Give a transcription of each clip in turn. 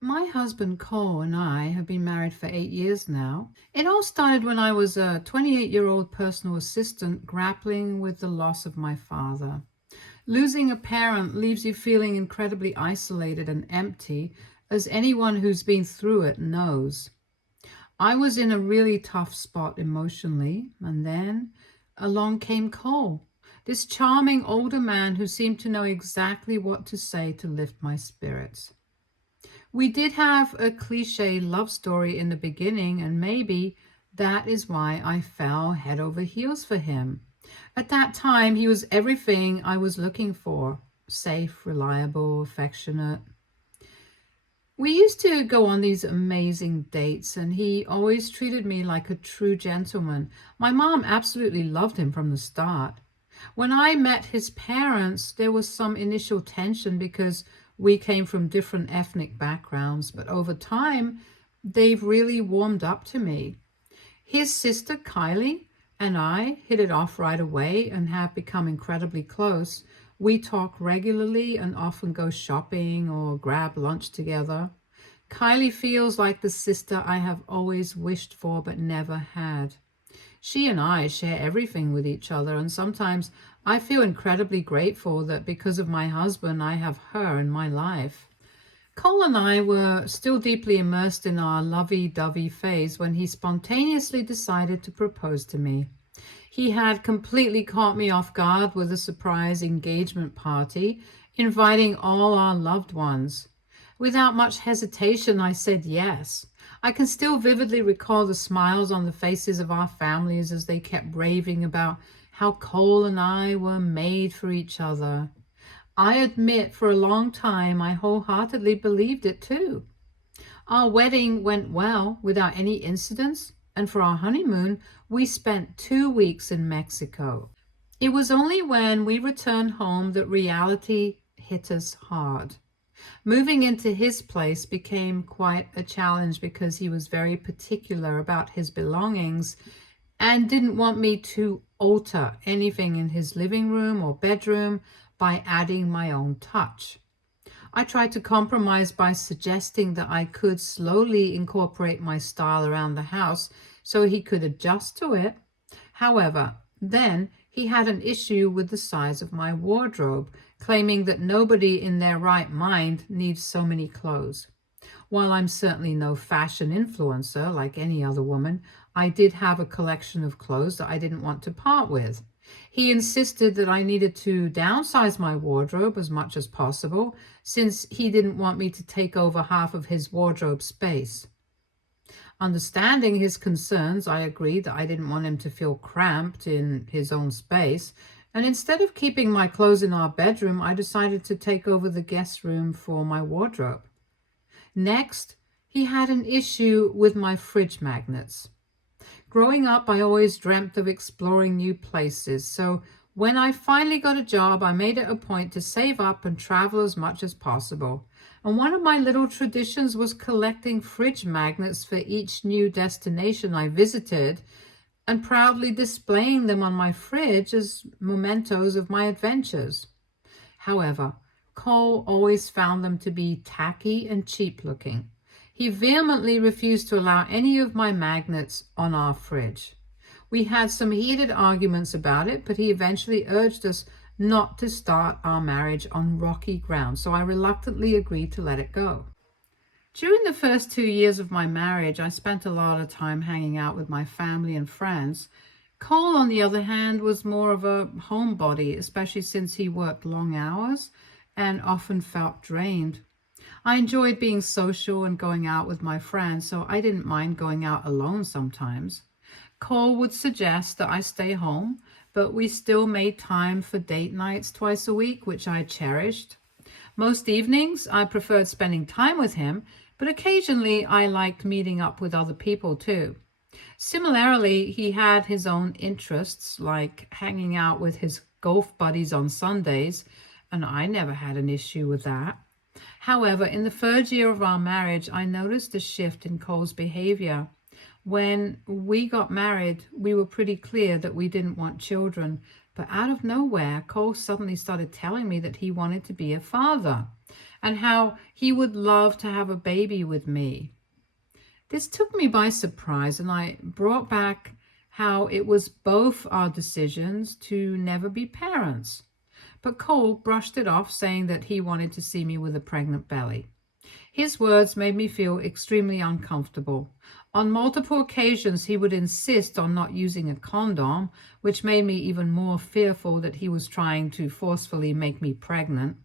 My husband Cole and I have been married for 8 years now. It all started when I was a 28-year-old personal assistant grappling with the loss of my father. Losing a parent leaves you feeling incredibly isolated and empty, as anyone who's been through it knows. I was in a really tough spot emotionally, and then along came Cole, this charming older man who seemed to know exactly what to say to lift my spirits. We did have a cliche love story in the beginning, and maybe that is why I fell head over heels for him. At that time, he was everything I was looking for: safe, reliable, affectionate. We used to go on these amazing dates, and he always treated me like a true gentleman. My mom absolutely loved him from the start. When I met his parents, there was some initial tension because we came from different ethnic backgrounds, but over time, they've really warmed up to me. His sister Kylie and I hit it off right away and have become incredibly close. We talk regularly and often go shopping or grab lunch together. Kylie feels like the sister I have always wished for but never had. She and I share everything with each other, and sometimes I feel incredibly grateful that because of my husband, I have her in my life. Cole and I were still deeply immersed in our lovey-dovey phase when he spontaneously decided to propose to me. He had completely caught me off guard with a surprise engagement party, inviting all our loved ones. Without much hesitation, I said yes. I can still vividly recall the smiles on the faces of our families as they kept raving about how Cole and I were made for each other. I admit for a long time I wholeheartedly believed it too. Our wedding went well without any incidents, and for our honeymoon, we spent 2 weeks in Mexico. It was only when we returned home that reality hit us hard. Moving into his place became quite a challenge because he was very particular about his belongings and didn't want me to alter anything in his living room or bedroom by adding my own touch. I tried to compromise by suggesting that I could slowly incorporate my style around the house so he could adjust to it. However, then he had an issue with the size of my wardrobe, claiming that nobody in their right mind needs so many clothes. While I'm certainly no fashion influencer like any other woman, I did have a collection of clothes that I didn't want to part with. He insisted that I needed to downsize my wardrobe as much as possible, since he didn't want me to take over half of his wardrobe space. Understanding his concerns, I agreed that I didn't want him to feel cramped in his own space, and instead of keeping my clothes in our bedroom, I decided to take over the guest room for my wardrobe. Next, he had an issue with my fridge magnets. Growing up, I always dreamt of exploring new places, so when I finally got a job, I made it a point to save up and travel as much as possible. And one of my little traditions was collecting fridge magnets for each new destination I visited and proudly displaying them on my fridge as mementos of my adventures. However, Cole always found them to be tacky and cheap looking. He vehemently refused to allow any of my magnets on our fridge. We had some heated arguments about it, but he eventually urged us not to start our marriage on rocky ground, so I reluctantly agreed to let it go. During the first 2 years of my marriage, I spent a lot of time hanging out with my family and friends. Cole, on the other hand, was more of a homebody, especially since he worked long hours and often felt drained. I enjoyed being social and going out with my friends, so I didn't mind going out alone sometimes. Cole would suggest that I stay home, but we still made time for date nights twice a week, which I cherished. Most evenings, I preferred spending time with him, but occasionally I liked meeting up with other people too. Similarly, he had his own interests, like hanging out with his golf buddies on Sundays, and I never had an issue with that. However, in the third year of our marriage, I noticed a shift in Cole's behavior. When we got married, we were pretty clear that we didn't want children, but out of nowhere, Cole suddenly started telling me that he wanted to be a father. and how he would love to have a baby with me. This took me by surprise, and I brought back how it was both our decisions to never be parents. But Cole brushed it off, saying that he wanted to see me with a pregnant belly. His words made me feel extremely uncomfortable. On multiple occasions, he would insist on not using a condom, which made me even more fearful that he was trying to forcefully make me pregnant.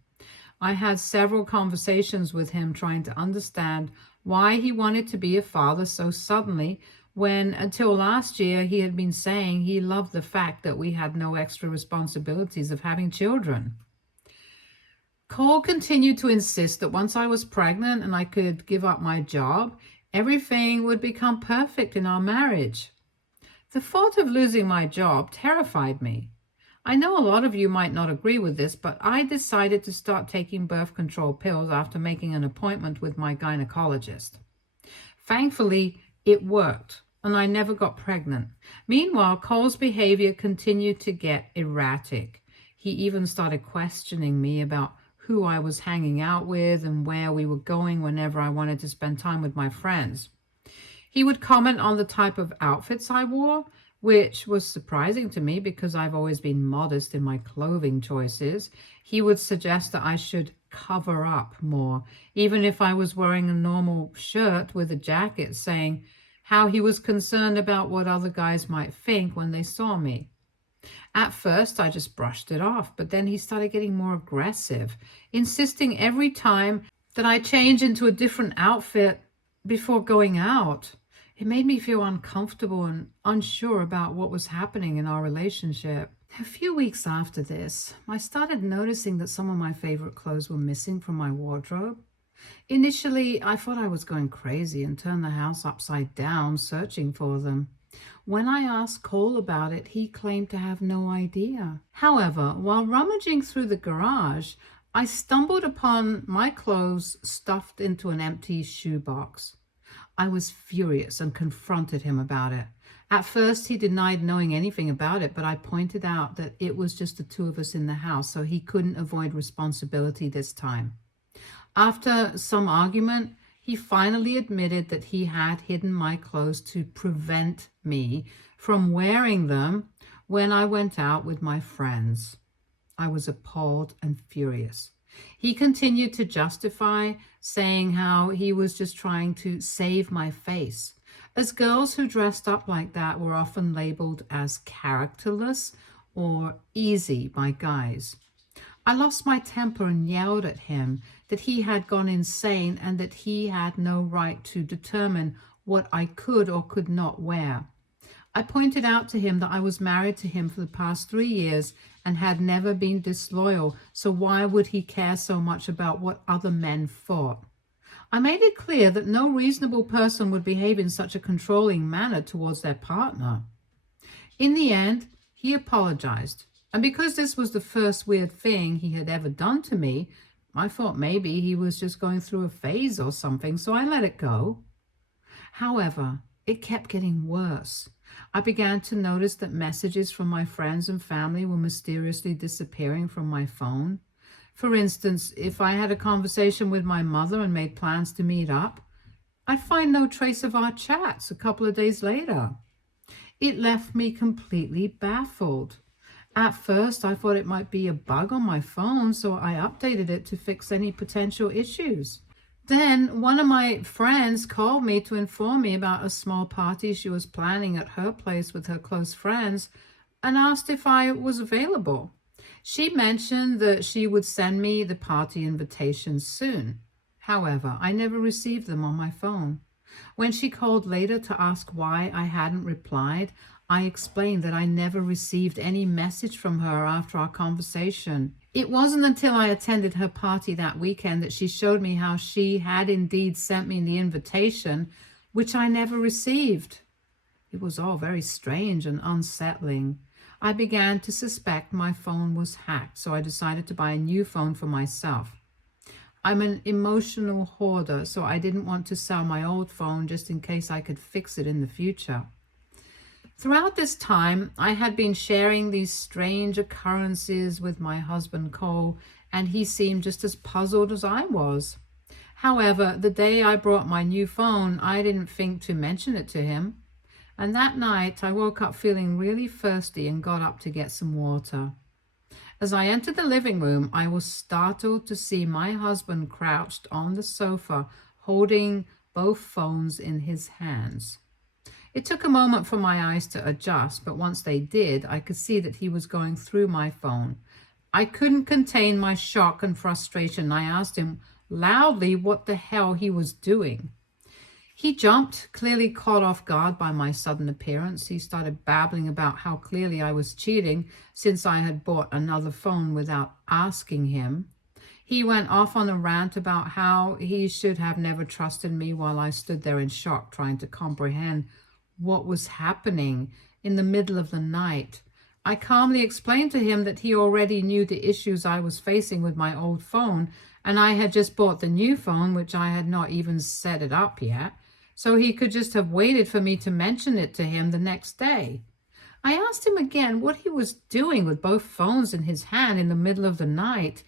I had several conversations with him trying to understand why he wanted to be a father so suddenly, when until last year he had been saying he loved the fact that we had no extra responsibilities of having children. Cole continued to insist that once I was pregnant and I could give up my job, everything would become perfect in our marriage. The thought of losing my job terrified me. I know a lot of you might not agree with this, but I decided to start taking birth control pills after making an appointment with my gynecologist. Thankfully, it worked, and I never got pregnant. Meanwhile, Cole's behavior continued to get erratic. He even started questioning me about who I was hanging out with and where we were going whenever I wanted to spend time with my friends. He would comment on the type of outfits I wore, which was surprising to me because I've always been modest in my clothing choices. He would suggest that I should cover up more, even if I was wearing a normal shirt with a jacket, saying how he was concerned about what other guys might think when they saw me. At first, I just brushed it off, but then he started getting more aggressive, insisting every time that I change into a different outfit before going out. It made me feel uncomfortable and unsure about what was happening in our relationship. A few weeks after this, I started noticing that some of my favorite clothes were missing from my wardrobe. Initially, I thought I was going crazy and turned the house upside down searching for them. When I asked Cole about it, he claimed to have no idea. However, while rummaging through the garage, I stumbled upon my clothes stuffed into an empty shoebox. I was furious and confronted him about it. At first, he denied knowing anything about it, but I pointed out that it was just the two of us in the house, so he couldn't avoid responsibility this time. After some argument, he finally admitted that he had hidden my clothes to prevent me from wearing them when I went out with my friends. I was appalled and furious. He continued to justify, saying how he was just trying to save my face, as girls who dressed up like that were often labeled as characterless or easy by guys. I lost my temper and yelled at him that he had gone insane and that he had no right to determine what I could or could not wear. I pointed out to him that I was married to him for the past 3 years and had never been disloyal, so why would he care so much about what other men thought? I made it clear that no reasonable person would behave in such a controlling manner towards their partner. In the end, he apologized, and because this was the first weird thing he had ever done to me, I thought maybe he was just going through a phase or something, so I let it go. However, it kept getting worse. I began to notice that messages from my friends and family were mysteriously disappearing from my phone. For instance, if I had a conversation with my mother and made plans to meet up, I'd find no trace of our chats a couple of days later. It left me completely baffled. At first, I thought it might be a bug on my phone, so I updated it to fix any potential issues. Then one of my friends called me to inform me about a small party she was planning at her place with her close friends and asked if I was available. She mentioned that she would send me the party invitations soon. However, I never received them on my phone. When she called later to ask why I hadn't replied, I explained that I never received any message from her after our conversation. It wasn't until I attended her party that weekend that she showed me how she had indeed sent me the invitation, which I never received. It was all very strange and unsettling. I began to suspect my phone was hacked, so I decided to buy a new phone for myself. I'm an emotional hoarder, so I didn't want to sell my old phone just in case I could fix it in the future. Throughout this time, I had been sharing these strange occurrences with my husband Cole, and he seemed just as puzzled as I was. However, the day I brought my new phone, I didn't think to mention it to him. And that night, I woke up feeling really thirsty and got up to get some water. As I entered the living room, I was startled to see my husband crouched on the sofa, holding both phones in his hands. It took a moment for my eyes to adjust, but once they did, I could see that he was going through my phone. I couldn't contain my shock and frustration. I asked him loudly what the hell he was doing. He jumped, clearly caught off guard by my sudden appearance. He started babbling about how clearly I was cheating since I had bought another phone without asking him. He went off on a rant about how he should have never trusted me while I stood there in shock, trying to comprehend what was happening in the middle of the night. I calmly explained to him that he already knew the issues I was facing with my old phone, and I had just bought the new phone, which I had not even set it up yet, so he could just have waited for me to mention it to him the next day. I asked him again what he was doing with both phones in his hand in the middle of the night,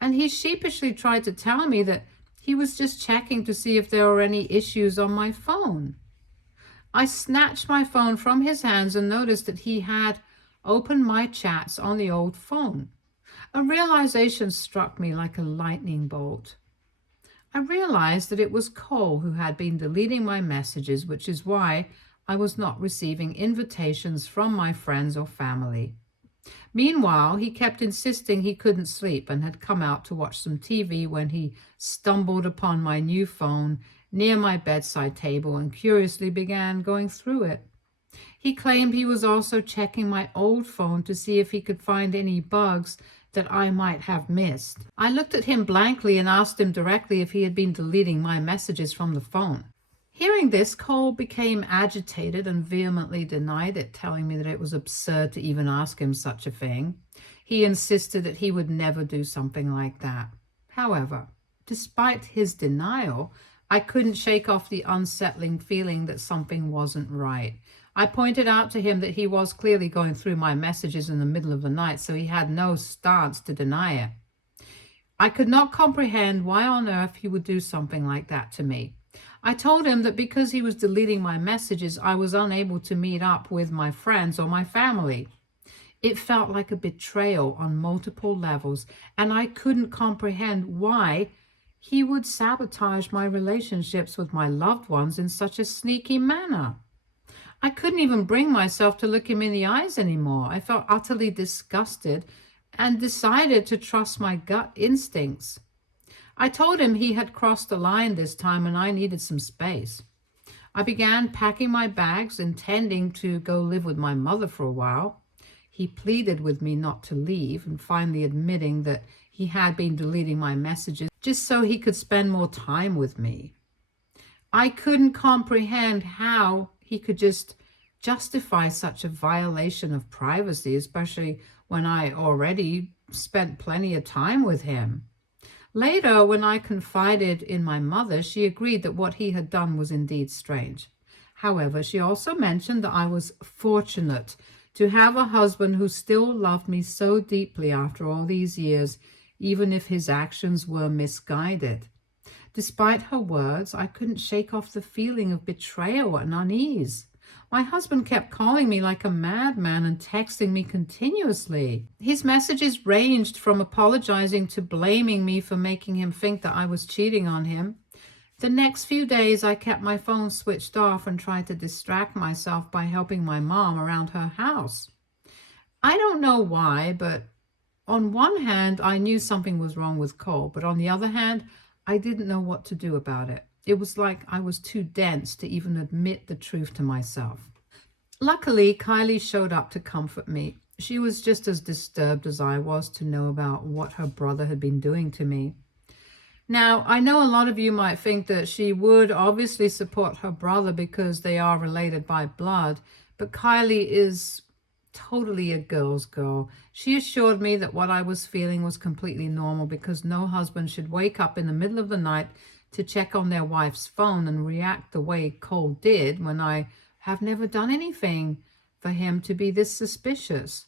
and he sheepishly tried to tell me that he was just checking to see if there were any issues on my phone. I snatched my phone from his hands and noticed that he had opened my chats on the old phone. A realization struck me like a lightning bolt. I realized that it was Cole who had been deleting my messages, which is why I was not receiving invitations from my friends or family. Meanwhile, he kept insisting he couldn't sleep and had come out to watch some TV when he stumbled upon my new phone near my bedside table and curiously began going through it. He claimed he was also checking my old phone to see if he could find any bugs that I might have missed. I looked at him blankly and asked him directly if he had been deleting my messages from the phone. Hearing this, Cole became agitated and vehemently denied it, telling me that it was absurd to even ask him such a thing. He insisted that he would never do something like that. However, despite his denial, I couldn't shake off the unsettling feeling that something wasn't right. I pointed out to him that he was clearly going through my messages in the middle of the night, so he had no stance to deny it. I could not comprehend why on earth he would do something like that to me. I told him that because he was deleting my messages, I was unable to meet up with my friends or my family. It felt like a betrayal on multiple levels, and I couldn't comprehend why he would sabotage my relationships with my loved ones in such a sneaky manner. I couldn't even bring myself to look him in the eyes anymore. I felt utterly disgusted and decided to trust my gut instincts. I told him he had crossed the line this time and I needed some space. I began packing my bags, intending to go live with my mother for a while. He pleaded with me not to leave, and finally admitting that he had been deleting my messages just so he could spend more time with me. I couldn't comprehend how he could just justify such a violation of privacy, especially when I already spent plenty of time with him. Later, when I confided in my mother, she agreed that what he had done was indeed strange. However, she also mentioned that I was fortunate to have a husband who still loved me so deeply after all these years, even if his actions were misguided. Despite her words, I couldn't shake off the feeling of betrayal and unease. My husband kept calling me like a madman and texting me continuously. His messages ranged from apologizing to blaming me for making him think that I was cheating on him. The next few days, I kept my phone switched off and tried to distract myself by helping my mom around her house. I don't know why, but on one hand, I knew something was wrong with Cole, but on the other hand, I didn't know what to do about it. It was like I was too dense to even admit the truth to myself. Luckily, Kylie showed up to comfort me. She was just as disturbed as I was to know about what her brother had been doing to me. Now, I know a lot of you might think that she would obviously support her brother because they are related by blood, but Kylie is totally a girl's girl. She assured me that what I was feeling was completely normal because no husband should wake up in the middle of the night to check on their wife's phone and react the way Cole did when I have never done anything for him to be this suspicious.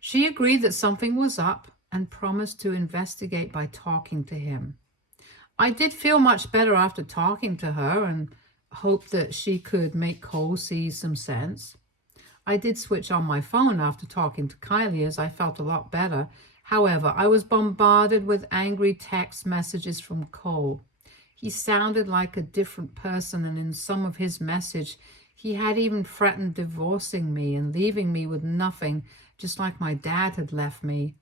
She agreed that something was up and promised to investigate by talking to him. I did feel much better after talking to her and hoped that she could make Cole see some sense. I did switch on my phone after talking to Kylie as I felt a lot better. However, I was bombarded with angry text messages from Cole. He sounded like a different person, and in some of his message, he had even threatened divorcing me and leaving me with nothing, just like my dad had left me.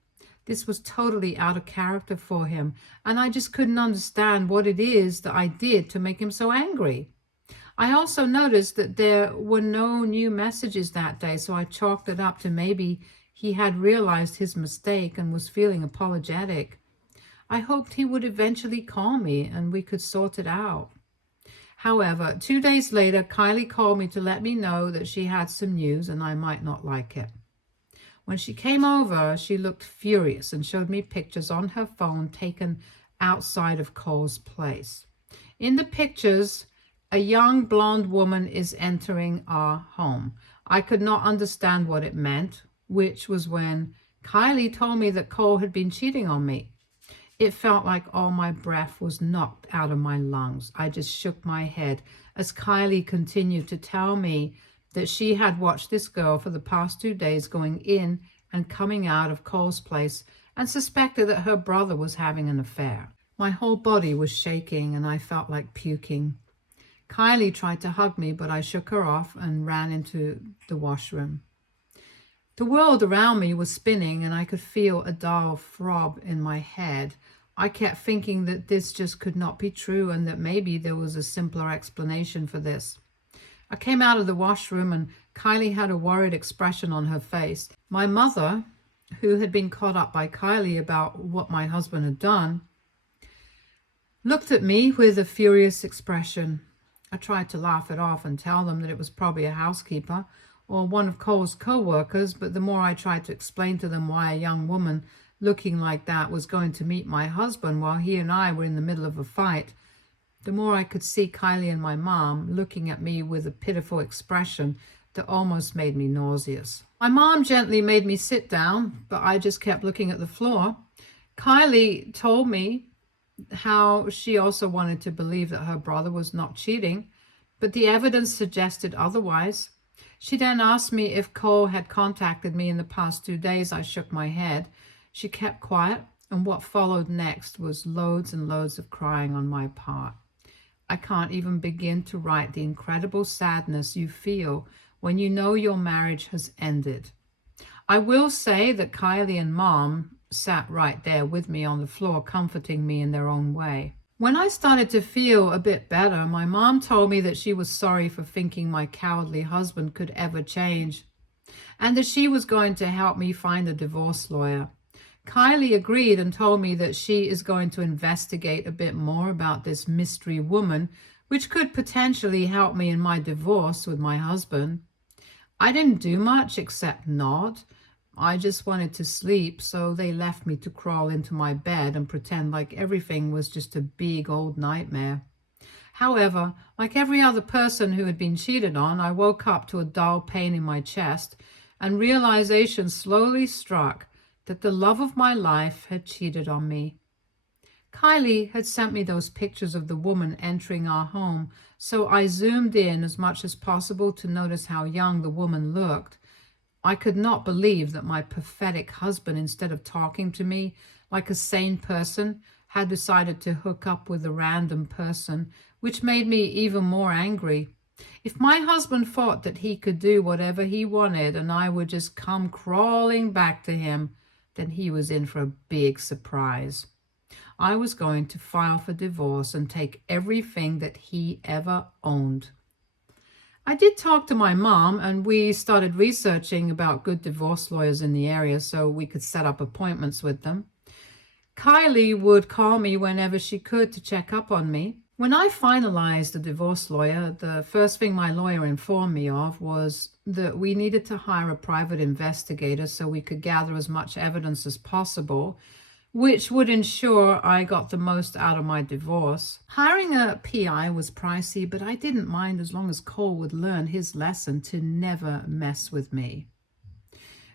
This was totally out of character for him, and I just couldn't understand what it is that I did to make him so angry. I also noticed that there were no new messages that day, so I chalked it up to maybe he had realized his mistake and was feeling apologetic. I hoped he would eventually call me and we could sort it out. However, 2 days later, Kylie called me to let me know that she had some news and I might not like it. When she came over, she looked furious and showed me pictures on her phone taken outside of Cole's place. In the pictures, a young blonde woman is entering our home. I could not understand what it meant, which was when Kylie told me that Cole had been cheating on me. It felt like all my breath was knocked out of my lungs. I just shook my head as Kylie continued to tell me that she had watched this girl for the past 2 days going in and coming out of Cole's place and suspected that her brother was having an affair. My whole body was shaking and I felt like puking. Kylie tried to hug me, but I shook her off and ran into the washroom. The world around me was spinning and I could feel a dull throb in my head. I kept thinking that this just could not be true and that maybe there was a simpler explanation for this. I came out of the washroom and Kylie had a worried expression on her face. My mother, who had been caught up by Kylie about what my husband had done, looked at me with a furious expression. I tried to laugh it off and tell them that it was probably a housekeeper or one of Cole's co-workers, but the more I tried to explain to them why a young woman looking like that was going to meet my husband while he and I were in the middle of a fight, the more I could see Kylie and my mom looking at me with a pitiful expression that almost made me nauseous. My mom gently made me sit down, but I just kept looking at the floor. Kylie told me how she also wanted to believe that her brother was not cheating, but the evidence suggested otherwise. She then asked me if Cole had contacted me in the past 2 days. I shook my head. She kept quiet, and what followed next was loads and loads of crying on my part. I can't even begin to write the incredible sadness you feel when you know your marriage has ended. I will say that Kylie and Mom sat right there with me on the floor, comforting me in their own way. When I started to feel a bit better, my mom told me that she was sorry for thinking my cowardly husband could ever change, and that she was going to help me find a divorce lawyer. Kylie agreed and told me that she is going to investigate a bit more about this mystery woman, which could potentially help me in my divorce with my husband. I didn't do much except nod. I just wanted to sleep, so they left me to crawl into my bed and pretend like everything was just a big old nightmare. However, like every other person who had been cheated on, I woke up to a dull pain in my chest, and realization slowly struck that the love of my life had cheated on me. Kylie had sent me those pictures of the woman entering our home, so I zoomed in as much as possible to notice how young the woman looked. I could not believe that my pathetic husband, instead of talking to me like a sane person, had decided to hook up with a random person, which made me even more angry. If my husband thought that he could do whatever he wanted and I would just come crawling back to him, then he was in for a big surprise. I was going to file for divorce and take everything that he ever owned. I did talk to my mom, and we started researching about good divorce lawyers in the area so we could set up appointments with them. Kylie would call me whenever she could to check up on me. When I finalized the divorce lawyer, the first thing my lawyer informed me of was that we needed to hire a private investigator so we could gather as much evidence as possible, which would ensure I got the most out of my divorce. Hiring a PI was pricey, but I didn't mind as long as Cole would learn his lesson to never mess with me.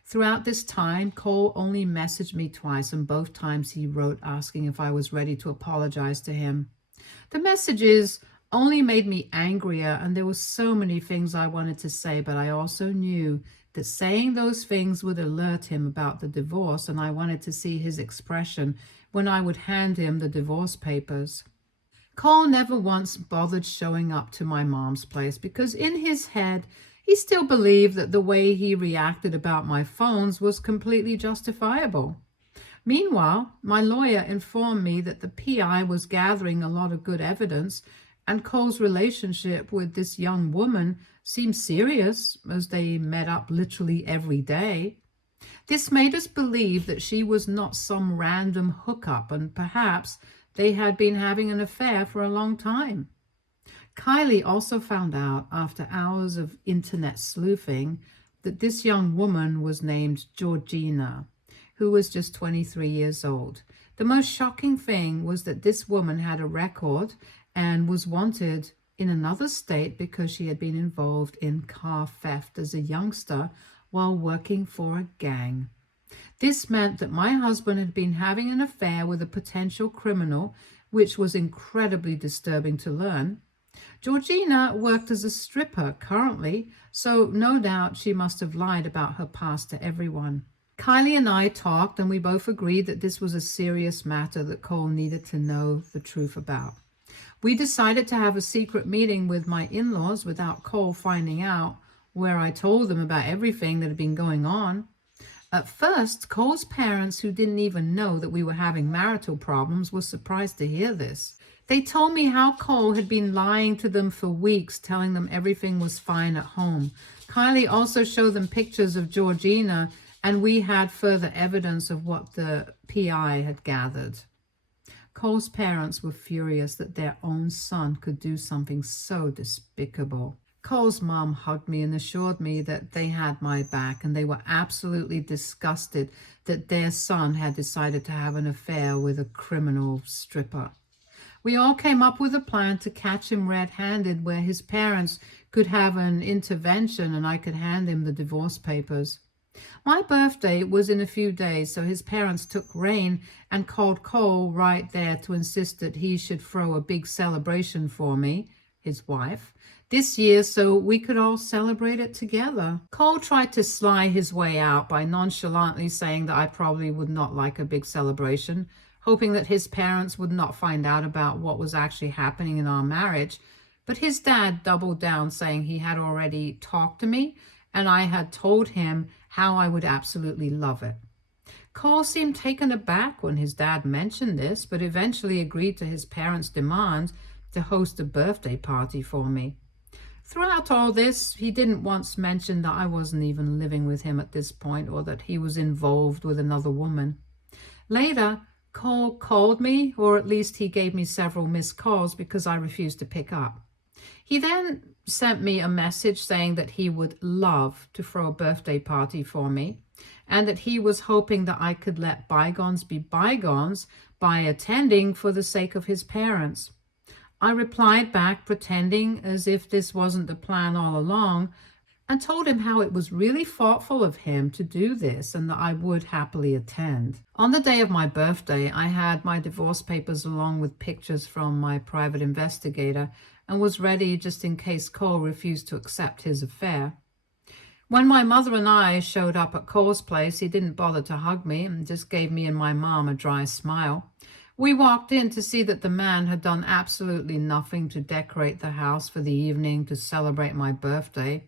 Throughout this time, Cole only messaged me twice, and both times he wrote asking if I was ready to apologize to him. The messages only made me angrier, and there were so many things I wanted to say, but I also knew that saying those things would alert him about the divorce, and I wanted to see his expression when I would hand him the divorce papers. Cole never once bothered showing up to my mom's place because in his head, he still believed that the way he reacted about my phones was completely justifiable. Meanwhile, my lawyer informed me that the PI was gathering a lot of good evidence, and Cole's relationship with this young woman seemed serious as they met up literally every day. This made us believe that she was not some random hookup, and perhaps they had been having an affair for a long time. Kylie also found out after hours of internet sleuthing that this young woman was named Georgina, who was just 23 years old. The most shocking thing was that this woman had a record and was wanted in another state because she had been involved in car theft as a youngster while working for a gang. This meant that my husband had been having an affair with a potential criminal, which was incredibly disturbing to learn. Georgina worked as a stripper currently, so no doubt she must have lied about her past to everyone. Kylie and I talked, and we both agreed that this was a serious matter that Cole needed to know the truth about. We decided to have a secret meeting with my in-laws without Cole finding out, where I told them about everything that had been going on. At first, Cole's parents, who didn't even know that we were having marital problems, were surprised to hear this. They told me how Cole had been lying to them for weeks, telling them everything was fine at home. Kylie also showed them pictures of Georgina, and we had further evidence of what the PI had gathered. Cole's parents were furious that their own son could do something so despicable. Cole's mom hugged me and assured me that they had my back, and they were absolutely disgusted that their son had decided to have an affair with a criminal stripper. We all came up with a plan to catch him red-handed, where his parents could have an intervention and I could hand him the divorce papers. My birthday was in a few days, so his parents took Rain and called Cole right there to insist that he should throw a big celebration for me, his wife, this year so we could all celebrate it together. Cole tried to sly his way out by nonchalantly saying that I probably would not like a big celebration, hoping that his parents would not find out about what was actually happening in our marriage. But his dad doubled down, saying he had already talked to me and I had told him how I would absolutely love it. Cole seemed taken aback when his dad mentioned this, but eventually agreed to his parents' demand to host a birthday party for me. Throughout all this, he didn't once mention that I wasn't even living with him at this point or that he was involved with another woman. Later, Cole called me, or at least he gave me several missed calls because I refused to pick up. He then sent me a message saying that he would love to throw a birthday party for me and that he was hoping that I could let bygones be bygones by attending for the sake of his parents. I replied back, pretending as if this wasn't the plan all along, and told him how it was really thoughtful of him to do this and that I would happily attend. On the day of my birthday, I had my divorce papers along with pictures from my private investigator and was ready just in case Cole refused to accept his affair. When my mother and I showed up at Cole's place, he didn't bother to hug me and just gave me and my mom a dry smile. We walked in to see that the man had done absolutely nothing to decorate the house for the evening to celebrate my birthday.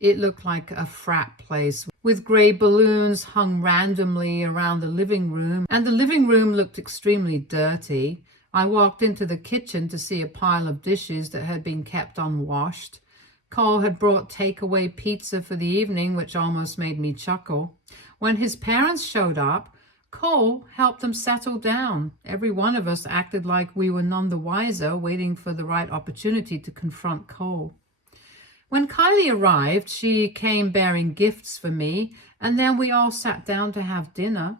It looked like a frat place with gray balloons hung randomly around the living room, and the living room looked extremely dirty. I walked into the kitchen to see a pile of dishes that had been kept unwashed. Cole had brought takeaway pizza for the evening, which almost made me chuckle. When his parents showed up, Cole helped them settle down. Every one of us acted like we were none the wiser, waiting for the right opportunity to confront Cole. When Kylie arrived, she came bearing gifts for me, and then we all sat down to have dinner.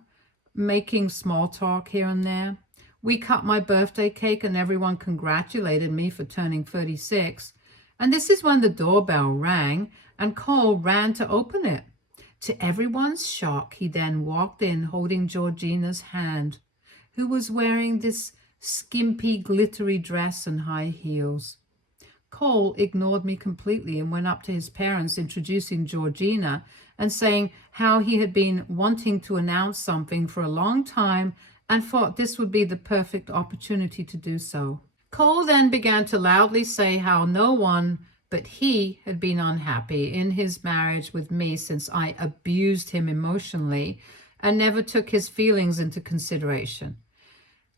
making small talk here and there. We cut my birthday cake and everyone congratulated me for turning 36. And this is when the doorbell rang and Cole ran to open it. To everyone's shock, he then walked in holding Georgina's hand, who was wearing this skimpy, glittery dress and high heels. Cole ignored me completely and went up to his parents, introducing Georgina and saying how he had been wanting to announce something for a long time and thought this would be the perfect opportunity to do so. Cole then began to loudly say how no one but he had been unhappy in his marriage with me since I abused him emotionally and never took his feelings into consideration.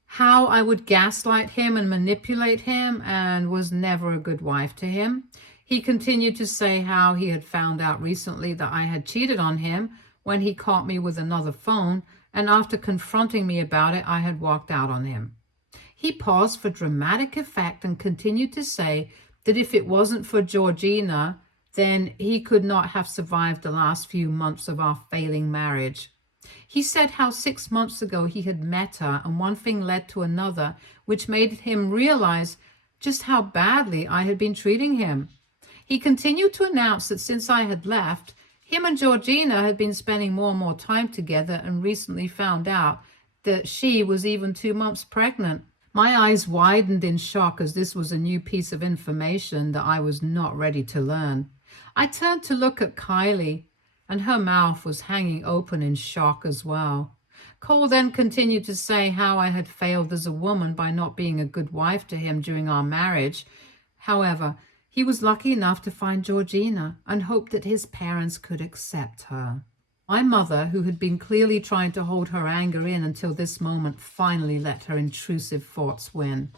How I would gaslight him and manipulate him and was never a good wife to him. He continued to say how he had found out recently that I had cheated on him when he caught me with another phone, and after confronting me about it, I had walked out on him. He paused for dramatic effect and continued to say that if it wasn't for Georgina, then he could not have survived the last few months of our failing marriage. He said how 6 months ago he had met her and one thing led to another, which made him realize just how badly I had been treating him. He continued to announce that since I had left, him and Georgina had been spending more and more time together and recently found out that she was even 2 months pregnant. My eyes widened in shock as this was a new piece of information that I was not ready to learn. I turned to look at Kylie, and her mouth was hanging open in shock as well. Cole then continued to say how I had failed as a woman by not being a good wife to him during our marriage. However, he was lucky enough to find Georgina and hoped that his parents could accept her. My mother, who had been clearly trying to hold her anger in until this moment, finally let her intrusive thoughts win.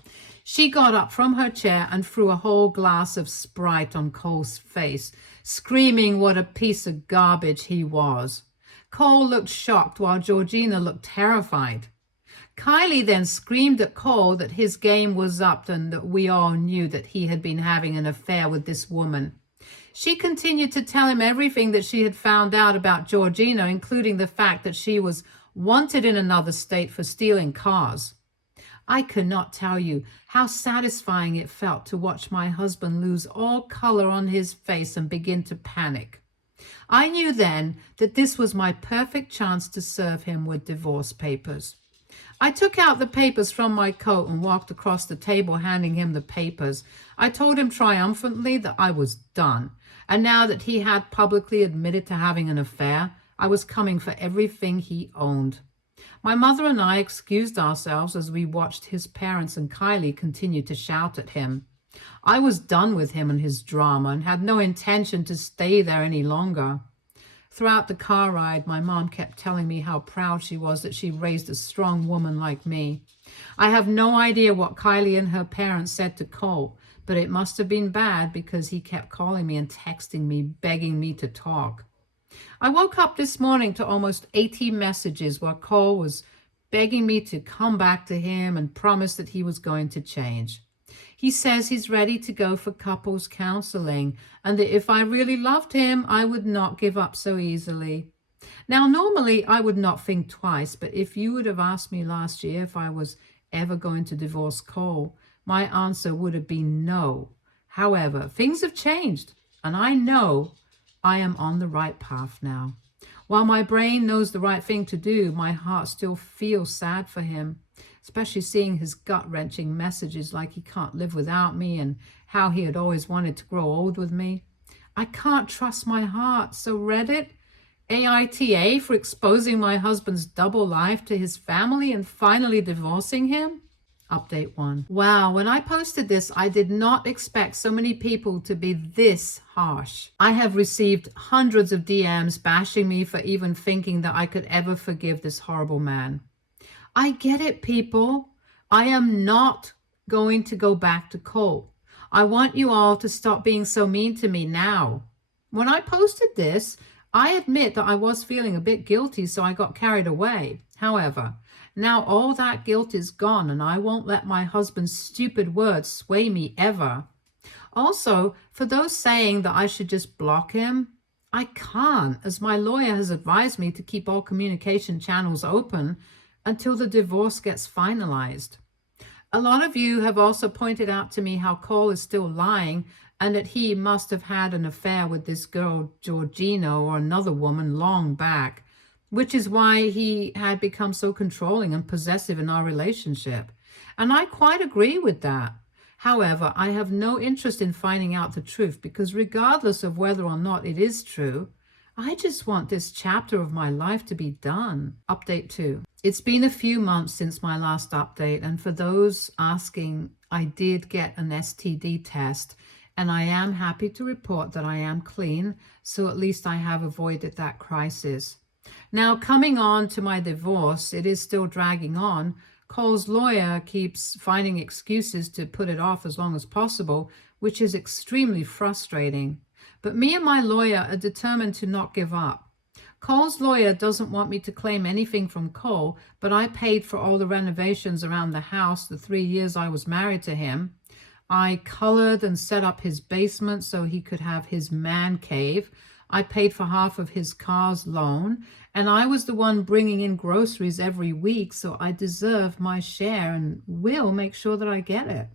She got up from her chair and threw a whole glass of Sprite on Cole's face, screaming what a piece of garbage he was. Cole looked shocked while Georgina looked terrified. Kylie then screamed at Cole that his game was up and that we all knew that he had been having an affair with this woman. She continued to tell him everything that she had found out about Georgina, including the fact that she was wanted in another state for stealing cars. I cannot tell you how satisfying it felt to watch my husband lose all color on his face and begin to panic. I knew then that this was my perfect chance to serve him with divorce papers. I took out the papers from my coat and walked across the table, handing him the papers. I told him triumphantly that I was done, and now that he had publicly admitted to having an affair, I was coming for everything he owned. My mother and I excused ourselves as we watched his parents and Kylie continue to shout at him. I was done with him and his drama and had no intention to stay there any longer. Throughout the car ride, my mom kept telling me how proud she was that she raised a strong woman like me. I have no idea what Kylie and her parents said to Cole, but it must have been bad because he kept calling me and texting me, begging me to talk. I woke up this morning to almost 80 messages where Cole was begging me to come back to him and promise that he was going to change. He says he's ready to go for couples counseling and that if I really loved him, I would not give up so easily. Now, normally I would not think twice, but if you would have asked me last year if I was ever going to divorce Cole, my answer would have been no. However, things have changed, and I know I am on the right path now. While my brain knows the right thing to do, my heart still feels sad for him, especially seeing his gut-wrenching messages like he can't live without me and how he had always wanted to grow old with me. I can't trust my heart, so Reddit, AITA for exposing my husband's double life to his family and finally divorcing him? Update 1. Wow, when I posted this, I did not expect so many people to be this harsh. I have received hundreds of DMs bashing me for even thinking that I could ever forgive this horrible man. I get it, people. I am not going to go back to Cole. I want you all to stop being so mean to me now. When I posted this, I admit that I was feeling a bit guilty, so I got carried away. However, now all that guilt is gone, and I won't let my husband's stupid words sway me ever. Also, for those saying that I should just block him, I can't, as my lawyer has advised me to keep all communication channels open until the divorce gets finalized. A lot of you have also pointed out to me how Cole is still lying and that he must have had an affair with this girl, Georgina, or another woman long back, which is why he had become so controlling and possessive in our relationship. And I quite agree with that. However, I have no interest in finding out the truth because regardless of whether or not it is true, I just want this chapter of my life to be done. Update 2. It's been a few months since my last update, and for those asking, I did get an STD test, and I am happy to report that I am clean, so at least I have avoided that crisis. Now, coming on to my divorce, it is still dragging on. Cole's lawyer keeps finding excuses to put it off as long as possible, which is extremely frustrating. But me and my lawyer are determined to not give up. Cole's lawyer doesn't want me to claim anything from Cole, but I paid for all the renovations around the house the 3 years I was married to him. I colored and set up his basement so he could have his man cave. I paid for half of his car's loan, and I was the one bringing in groceries every week, so I deserve my share and will make sure that I get it.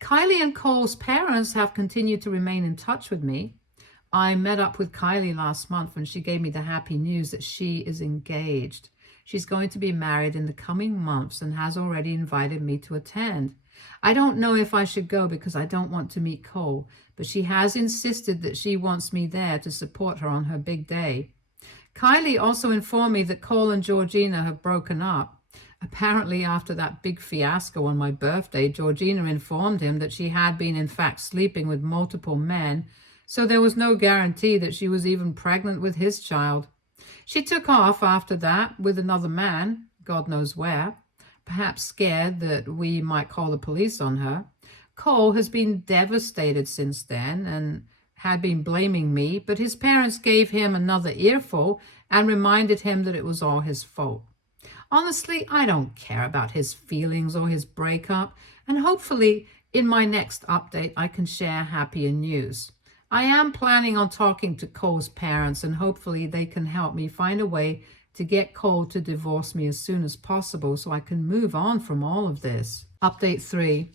Kylie and Cole's parents have continued to remain in touch with me. I met up with Kylie last month when she gave me the happy news that she is engaged. She's going to be married in the coming months and has already invited me to attend. I don't know if I should go because I don't want to meet Cole, but she has insisted that she wants me there to support her on her big day. Kylie also informed me that Cole and Georgina have broken up. Apparently, after that big fiasco on my birthday, Georgina informed him that she had been in fact sleeping with multiple men, so there was no guarantee that she was even pregnant with his child. She took off after that with another man, God knows where, perhaps scared that we might call the police on her. Cole has been devastated since then and had been blaming me, but his parents gave him another earful and reminded him that it was all his fault. Honestly, I don't care about his feelings or his breakup, and hopefully in my next update I can share happier news. I am planning on talking to Cole's parents, and hopefully they can help me find a way to get Cole to divorce me as soon as possible so I can move on from all of this. Update 3.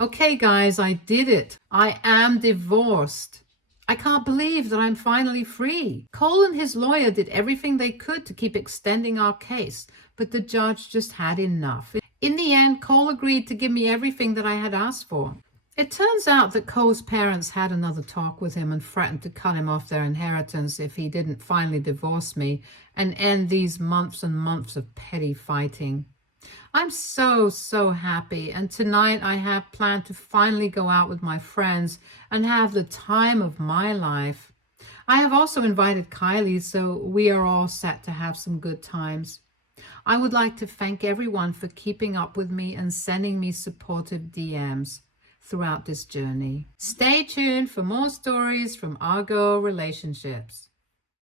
Okay guys, I did it. I am divorced. I can't believe that I'm finally free. Cole and his lawyer did everything they could to keep extending our case, but the judge just had enough. In the end, Cole agreed to give me everything that I had asked for. It turns out that Cole's parents had another talk with him and threatened to cut him off their inheritance if he didn't finally divorce me and end these months and months of petty fighting. I'm so happy, and tonight I have planned to finally go out with my friends and have the time of my life. I have also invited Kylie, so we are all set to have some good times. I would like to thank everyone for keeping up with me and sending me supportive DMs throughout this journey. Stay tuned for more stories from our girl relationships.